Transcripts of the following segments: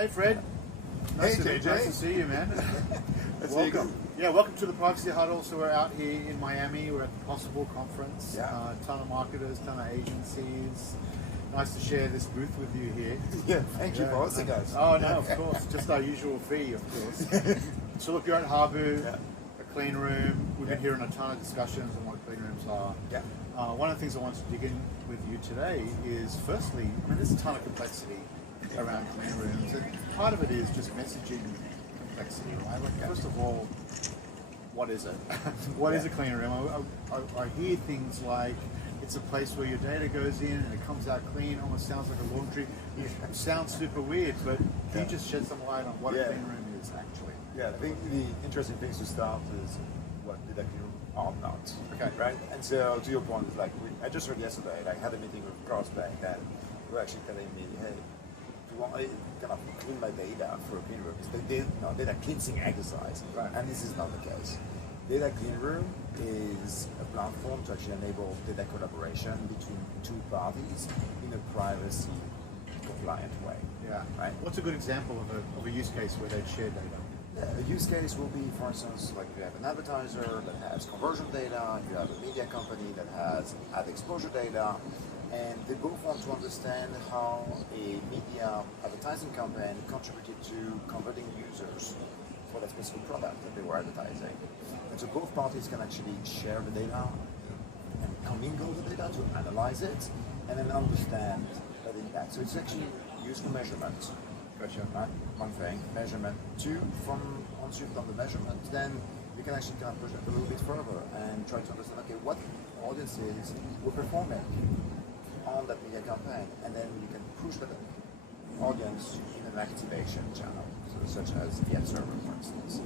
Hey Fred. Nice to see you, man. Welcome. Yeah, welcome to the Privacy Huddle. So we're out here in Miami. We're at the Possible Conference. Yeah. Ton of marketers, ton of agencies. Nice to share this booth with you here. Yeah, thank you for hosting us. Oh no, of course. Just our usual fee, of course. So look, you're at Habu, a clean room. We've been hearing a ton of discussions on what clean rooms are. Yeah. One of the things I want to dig in with you today is, firstly, I mean, there's a ton of complexity around clean rooms. And part of it is just messaging complexity, right? Like, first of all, what is it? What is a clean room? I hear things like it's a place where your data goes in and it comes out clean, almost sounds like a laundry. It sounds super weird, but can you just shed some light on what a clean room is actually? Yeah, I think the interesting things to start is what data clean room are not. Okay, right? And so to your point, it's like I just heard yesterday, I had a meeting with Crossbank and they were actually telling me, hey, if you want to kind of clean my data for a clean room, it's the data cleansing exercise. Right. And this is not the case. Data clean room is a platform to actually enable data collaboration between two parties in a privacy compliant way. Yeah. Right. What's a good example of a use case where they share data? A use case will be, for instance, like you have an advertiser that has conversion data, you have a media company that has ad exposure data, and they both want to understand how a media advertising campaign contributed to converting users for that specific product that they were advertising. And so both parties can actually share the data and commingle the data to analyze it and then understand that impact. So it's actually used for measurement. Gotcha. Right? One thing, measurement. Two, once you've done the measurement, then you can actually kind of push it a little bit further and try to understand, okay, what audiences were performing on that media campaign, and then you can push that audience in an activation channel, so such as the ad server, for instance.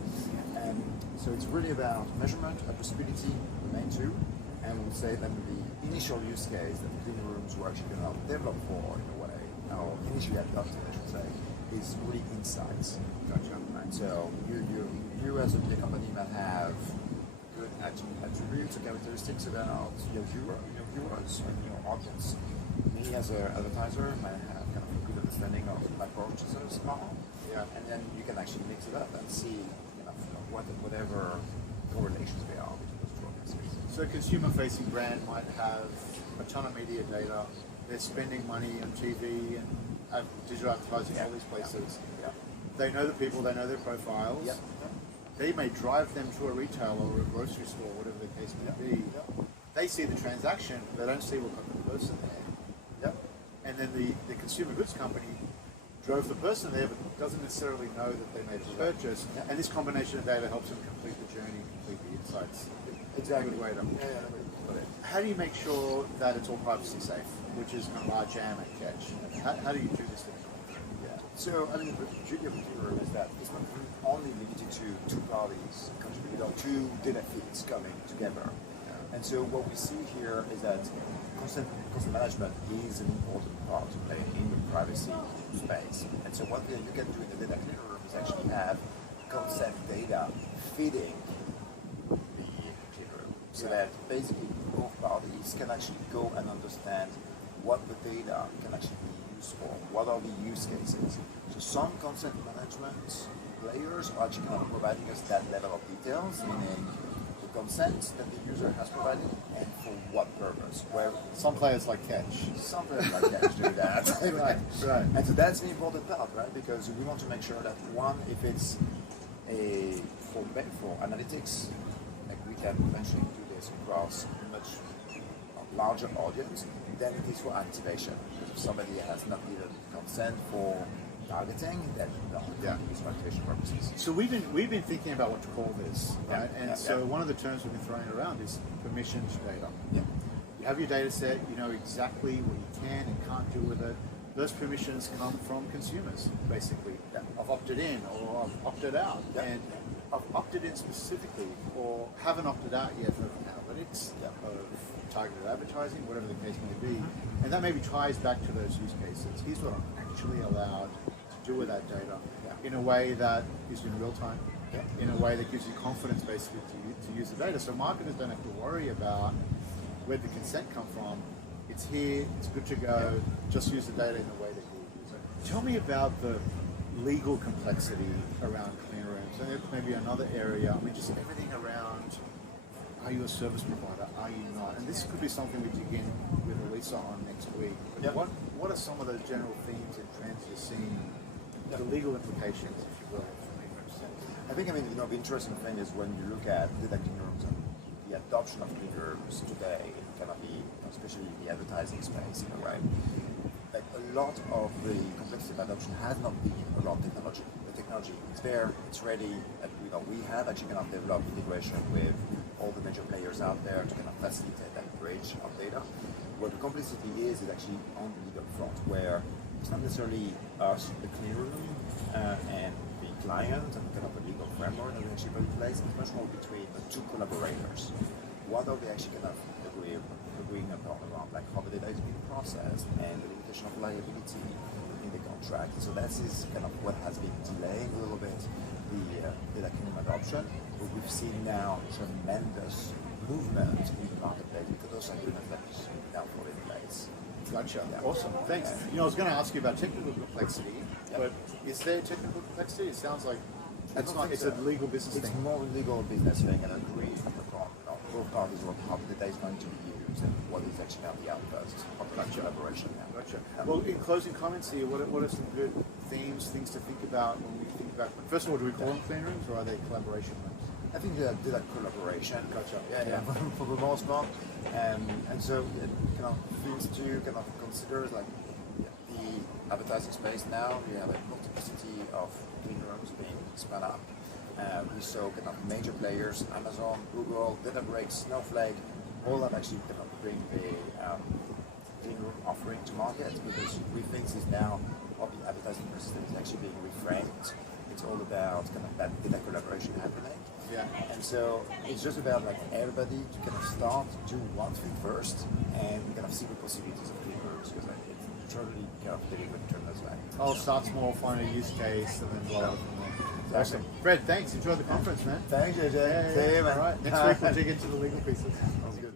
And so it's really about measurement, addressability, the main two, and we'll say that the initial use case that clean rooms were actually going to develop for, in a way, or initially adopted, I should say, is really insights. Gotcha. Right. So you as a media company might have good attributes or characteristics about your viewers and your audience. Me as an advertiser might have kind of a good understanding of my purchasers model. Yeah. And then you can actually mix it up and see whatever correlations there are between those two audiences. So a consumer-facing brand might have a ton of media data. They're spending money on TV and digital advertising, all these places. Yeah. They know the people, they know their profiles. Yep. They may drive them to a retailer or a grocery store, whatever the case may be. Yep. They see the transaction, they don't see what kind of person there. Yep. And then the consumer goods company drove the person there, but doesn't necessarily know that they made the purchase. Yep. And this combination of data helps them complete the journey, complete the insights. Exactly. Good way to How do you make sure that it's all privacy safe, which is kind of our jam at Catch? How do you do this thing? Yeah. So, I mean, the beauty of the clean room is that it's not only limited to two parties contributing or two data feeds coming together. And so what we see here is that consent management is an important part to play in the privacy space. And so what you can do in the data clean room is actually have consent data feeding the clean room, so that basically both parties can actually go and understand what the data can actually be used for, what are the use cases. So some consent management players are actually kind of providing us that level of details, meaning the consent that the user has provided and for what purpose. Where some players like Catch. Some players like Catch do that. Right. And so that's the important part, right? Because we want to make sure that one, if it's for analytics, like we can eventually do this across a much larger audience than it is for activation. Because if somebody has not given consent for targeting, then we can use for activation purposes. So we've been thinking about what to call this, right? One of the terms we've been throwing around is permissioned data. Yeah. You have your data set, you know exactly what you can and can't do with it. Those permissions come from consumers, basically. Yeah. I've opted in or I've opted out. Yeah. And I've opted in specifically or haven't opted out yet of analytics, of targeted advertising, whatever the case may be. And that maybe ties back to those use cases. Here's what I'm actually allowed to do with that data in a way that is in real time, in a way that gives you confidence basically to use the data. So marketers don't have to worry about where the consent come from. It's here, it's good to go, just use the data in the way that you use it. Tell me about the legal complexity around clean rooms, and then maybe another area. I mean, just everything around. Are you a service provider? Are you not? And this could be something we dig in with Elisa on next week. But Yep. what are some of the general themes and trends you're seeing? The legal implications, if you will, for clean rooms. I think, the interesting thing is when you look at data clean rooms and the adoption of clean rooms today, it can be, especially in the advertising space, right? Like a lot of the complexity of adoption has not been around technology. The technology is there, it's ready, and we have actually kind of developed integration with all the major players out there to kind of facilitate that bridge of data. What the complexity is actually on the legal front, where it's not necessarily us, the clean room, and the client, and kind of the legal framework that we actually put in place. It's much more between the two collaborators. What are they actually kind of agreeing upon around like how the data is being processed and the limitation of liability in the contract. So that is kind of what has been delaying a little bit the data clean room adoption. But we've seen now tremendous movement in the marketplace because those agreements that are now put in place. Gotcha. Yeah. Awesome. Thanks. I was going to ask you about technical complexity, but is there technical complexity? It sounds like it's not. It's a legal business It's thing. more legal business thing and agreed upon both parties on how the data is going to be used and what is actually now the output of the collaboration. Gotcha. Well, in closing comments here, what are some good themes, things to think about when we think about? First of all, do we call them clean rooms or are they collaboration rooms? I think they did that collaboration. Gotcha. Yeah. For the most part. And so kind of things to kind of consider like the advertising space now. You have a multiplicity of clean rooms being spun up. We saw kind of major players, Amazon, Google, Databricks, Snowflake, all have actually kind of bring the clean room offering to market because we think this is now how the advertising system is actually being reframed. It's all about kind of that data collaboration happening. Yeah. And so it's just about like everybody to kind of start do one thing first and kind of see the possibilities of clean rooms because it's totally kind of delivered in terms of that. I'll start small, find a use case, and then blow up from there. Exactly. Awesome. Fred, thanks. Enjoy the conference, man. Thanks, JJ. Yeah, See you, man. All right. Next week we'll dig into the legal pieces. Sounds good.